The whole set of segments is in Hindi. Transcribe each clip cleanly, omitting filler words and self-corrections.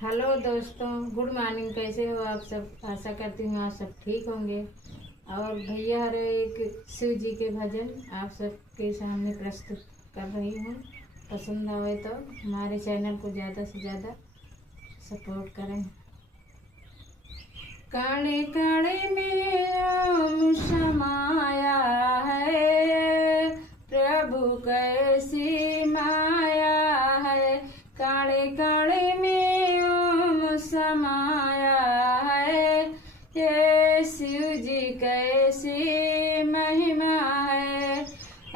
हेलो दोस्तों, गुड मॉर्निंग। कैसे हो आप सब? आशा करती हूँ आप सब ठीक होंगे। और भैया हर एक शिव जी के भजन आप सबके सामने प्रस्तुत कर रही हूँ। पसंद आवे तो हमारे चैनल को ज़्यादा से ज़्यादा सपोर्ट करें। काणे काणे में ओम समाया है, प्रभु कैसी माया है। काणे काणे में ओम समाया है, ये शिव जी कैसी महिमा है।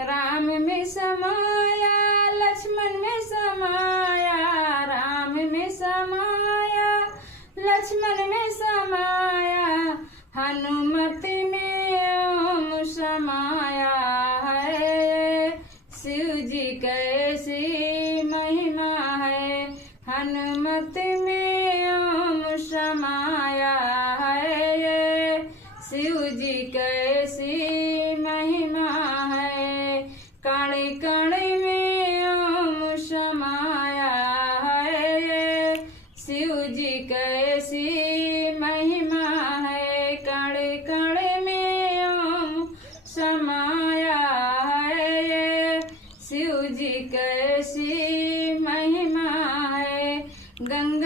राम में समाया, लक्ष्मण में समाया, राम में समाया, लक्ष्मण में समाया, हनुमति में ओम समाया है। शिव जी कैसी महिमा है, हनुमति में ओम समाया है। शिव जी कैसी महिमा है, काणे काणे में ओम समाया है। शिव जी कैसी महिमा है, काणे काणे में ओम समाया है। शिव जी कैसी महिमा है। गंगा